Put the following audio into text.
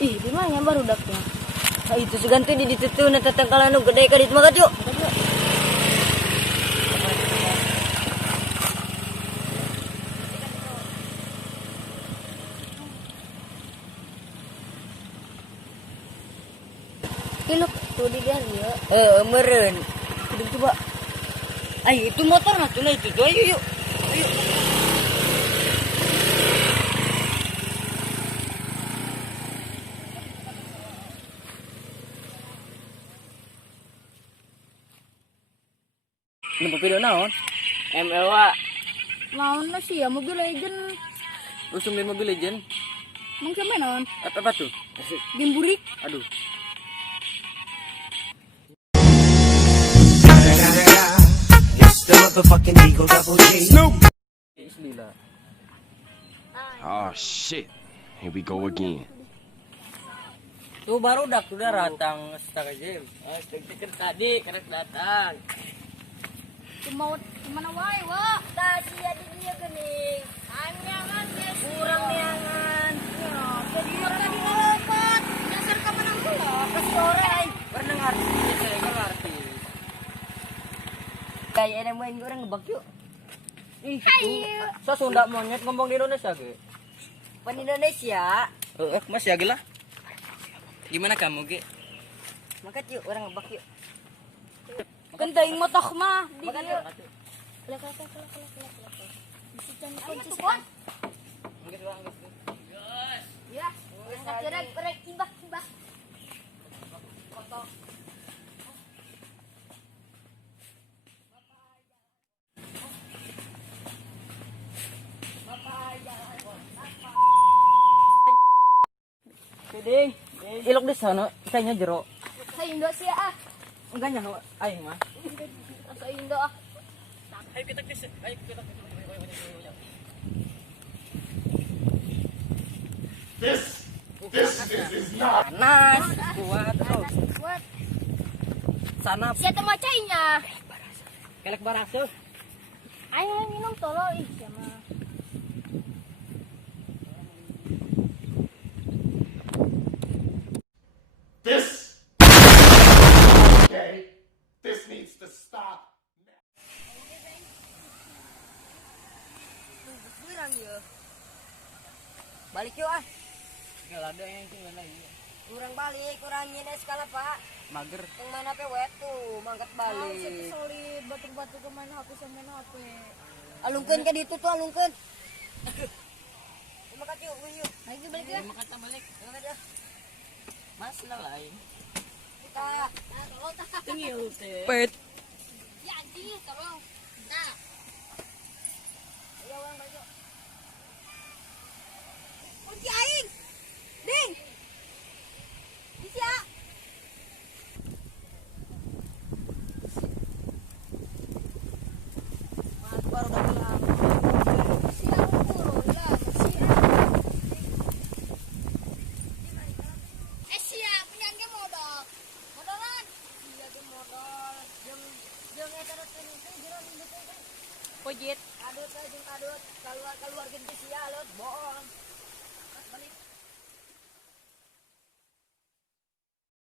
Ih, di mana baru daknya? Nah, itu seganti di ditutu na tatangkalan og gede ka dit mga kadyo. Ilok tuh di dia ya. Meren. Kudu coba. Ay, itu motor na tuh, itu tuh. Ayo, yuk. Ayo. Nampak video naon? MLA. Naon na siya Mobile Legend. Usung main Mobile Legend. Mang sampe naon? Apa tuh? Game burik. Aduh. It's the motherfucking Eagle Double G. Bismillah. Oh shit. Here we go again. Tuh baru dak sudah ratang setengah jam. Tadi karena datang. Kemana wae, wa? Tah sia di dia geuning. Anyangan guys. Kurang neangan. Ya, jadi tadi ngelopot. Nyasar ka mana heula? Ke sore. Pernah artis saya kan artis. Kayak ada main orang ngebak yuk. Ih, Ayo. so Sunda monyet ngomong di Indonesia ge. Pan Indonesia. Mas ya lah. Gimana kamu ge? Makat yuk orang ngebak yuk. Kenting motok mah di Makan dieu. yuk. Kelak. Bisa can kunci kan? Geus urang geus. Ya, yang rek ibah. Keding. Ilok di sana, saya jero. Sa Indo siya ah. Enggak nya aing mah. Sa Indo ah. Ayo kita ke ayo kita This is not. panas, kuat terus. Buat Sana siya temacainya. kelek barasuh. Ayo minum tolo ih siya mah. This. Okay. This needs to stop. Kurang ya. Balik yuk ah. Enggak ada yang tinggal lagi. Kurang balik, kurangin skala Pak. Mager. Yang mana pe wetu, mangkat balik. Solid batu-batu ke main HP sama main HP. Alungkeun ka ditu tuh alungkeun. Makat yuk, yuk. Lagi balik ya. Makat balik. Makat ya. Mas lain. Kita Tolong tak. tinggal teh. Pet. Ya anjing tolong. Nah. Ayo orang balik. Kunci aing. Ding. Bisa. Mas baru datang. Siang turun lah. Siap, punya game modal. Modalan. Iya game modal. Jeung eta teh jeung Pojit. adut jeung adut keluar gitu sia lot bohong.